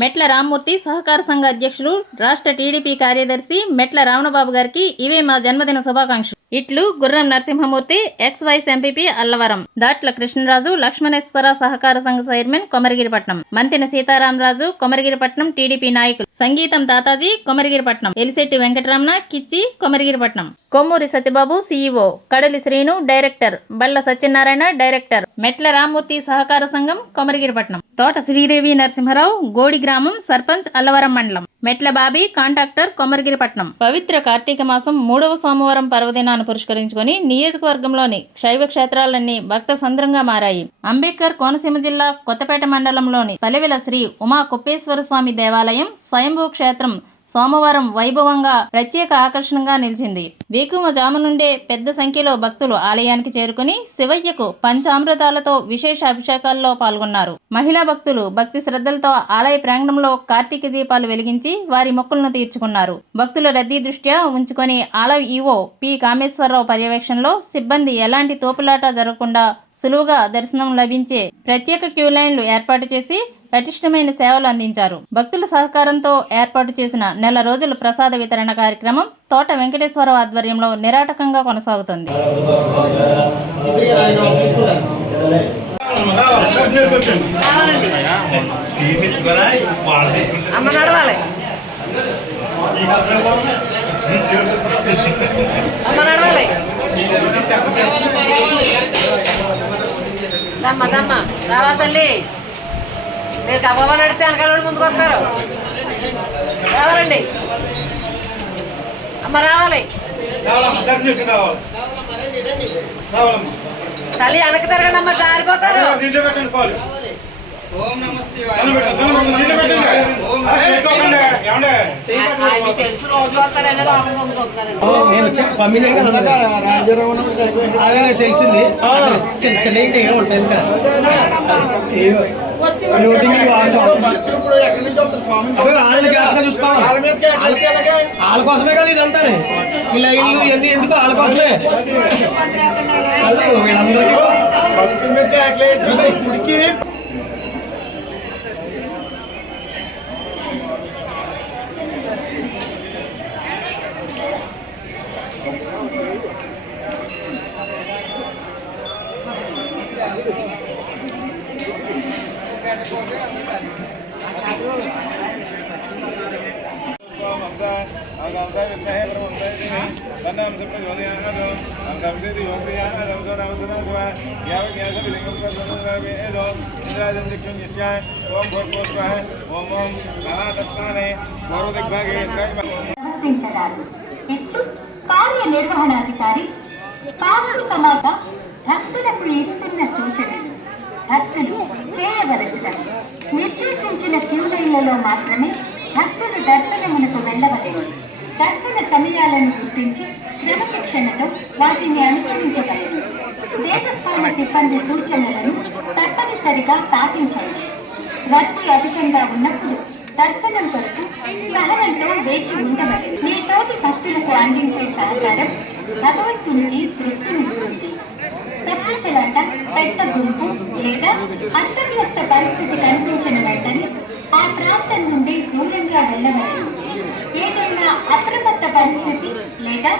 మెట్ల రామ్మూర్తి సహకార సంఘ అధ్యక్షులు, రాష్ట్ర టీడీపీ కార్యదర్శి మెట్ల రావణబాబు గారికి ఇవే మా జన్మదిన శుభాకాంక్షలు. ఇట్లు Gurram Narasimhamurthy, ex vice MPP Allavaram, Datla Krishnaraju, Lakshmaneswara సహకార సంఘ చైర్మన్ కొమరగిరిపట్నం, మంతెన సీతారామరాజు కొమరగిరిపట్నం టీడీపీ నాయకులు, సంగీతం తాతాజీ కొమరగిరిపట్నం, ఎలిశెట్టి వెంకటరమణ కిచ్చి కొమరగిరిపట్నం, కొమ్మూరి సత్యబాబు సీఈఓ, కడలి శ్రీను డైరెక్టర్, బళ్ళ సత్యనారాయణ డైరెక్టర్, మెట్ల రామ్మూర్తి సహకార సంఘం కొమరగిరిపట్నం, తోట శ్రీదేవి నరసింహరావు గోడి గ్రామం సర్పంచ్ అల్లవరం మండలం, మెట్ల బాబీ కాంట్రాక్టర్ కొమరగిరిపట్నం. పవిత్ర కార్తీక మాసం 3వ సోమవారం పర్వదినాన్ని పురస్కరించుకొని నియోజకవర్గంలోని శైవ క్షేత్రాలన్నీ భక్త సంద్రంగా మారాయి. అంబేద్కర్ కోనసీమ జిల్లా కొత్తపేట మండలంలోని పలివెల శ్రీ ఉమా కుప్పేశ్వర స్వామి దేవాలయం స్వయంభూ క్షేత్రం సోమవారం వైభవంగా ప్రత్యేక ఆకర్షణగా నిలిచింది. వేకువజాము నుండే పెద్ద సంఖ్యలో భక్తులు ఆలయానికి చేరుకుని శివయ్యకు పంచామృతాలతో విశేష అభిషేకాల్లో పాల్గొన్నారు. మహిళా భక్తులు భక్తి శ్రద్ధలతో ఆలయ ప్రాంగణంలో కార్తీక దీపాలు వెలిగించి వారి మొక్కులను తీర్చుకున్నారు. భక్తుల రద్దీ దృష్ట్యా ఉంచుకొని ఆలయ ఈవో పి కామేశ్వరరావు పర్యవేక్షణలో సిబ్బంది ఎలాంటి తోపులాట జరగకుండా సులువుగా దర్శనం లభించే ప్రత్యేక క్యూ లైన్లు ఏర్పాటు చేసి పటిష్టమైన సేవలు అందించారు. భక్తుల సహకారంతో ఏర్పాటు చేసిన నెల రోజుల ప్రసాద వితరణ కార్యక్రమం తోట వెంకటేశ్వరరావు ఆధ్వర్యంలో నిరాటకంగా కొనసాగుతుంది. రావా తల్లి, మీరు కబాబా నడితే వెనకాల ముందుకు వస్తారు. రావాలండి అమ్మ, రావాలి తల్లి, వెనక్కి తిరగండి అమ్మ, జారిపోతారు. తెలుసు రోజు వస్తారని లోపల ముందుకు వస్తారండి. తెలిసింది వాళ్ళ కోసమే కదా ఇదంతా, ఇలా ఇల్లు ఇవన్నీ ఎందుకు వాళ్ళ కోసమే. వీళ్ళందరికీ కార్యనిర్వహణాధికారి కార్తీక మాత భక్తులకు ఇస్తున్న సూచనలు. భక్తులు చేయవలసినవి నిర్దేశించిన క్యూ లైన్లలో మాత్రమే భక్తులు దర్శనమునకు వెళ్ళవలేదు. దర్శన సమయాలను గుర్తించి క్రమశిక్షణతో వాటిని అనుసరించగలరు. దేవస్థాన సిబ్బంది సూచనలను తప్పనిసరిగా పాటించండి. రద్దీ అధికంగా ఉన్నప్పుడు దర్శనం కొరకు సహనంతో వేచి ఉండవలెను. మీ తోటి భక్తులకు అందించే సహకారం భగవంతునికి తృప్తినిస్తుంది. తప్పిసలాట, పెద్ద గుంపు లేదా అస్తవ్యస్త పరిస్థితి కనిపించిన వెంటనే ఆ ప్రాంతం నుండి దూరంగా వెళ్ళవలెను. ఏదైనా అప్రమత్త పరిస్థితి లేదా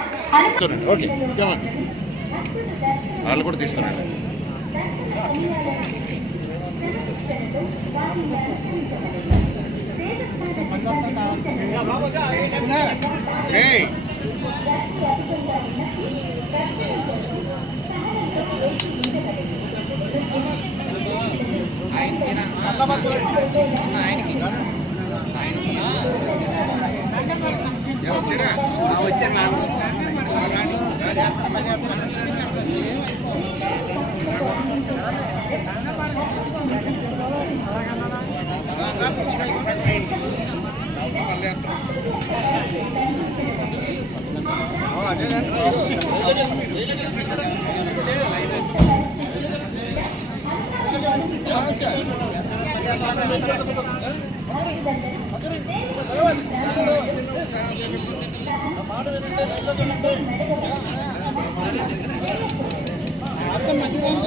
వాళ్ళు కూడా తీస్తున్నాడు.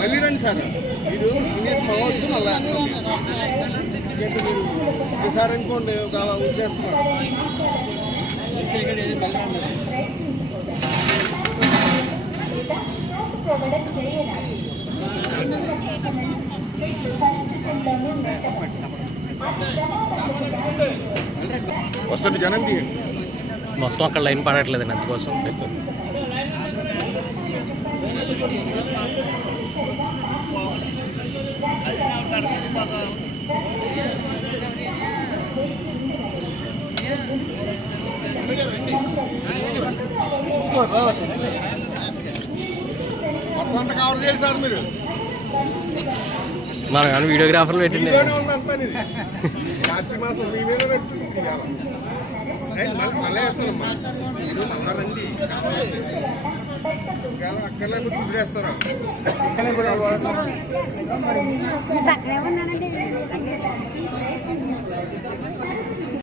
మళ్ళీ రండి సార్, మీరు పర్వాలేదు. ఎందుకంటే మీరు ఒకసారి అనుకోండి ఒక అలా వచ్చేస్తున్నారు. వస్తుంది జనం తీయండి. మొత్తం అక్కడ లైన్ పడట్లేదండి అందుకోసం చూసుకోండి రావాలి. మొత్తం అంతా కవర్ చేయాలి సార్ మీరు. మనం కానీ వీడియోగ్రాఫర్లు పెట్టిండే మీలోనే ఉంది అంతా ఇది. కార్తీక మాసం మీ మీద పెడుతుంది ఈ కాలం. మళ్ళీ వేస్తారమ్మా మీరు మళ్ళా రండి. కాలం అక్కర్లేకపోతే వదిలేస్తారా? పక్కనే ఉన్నానండి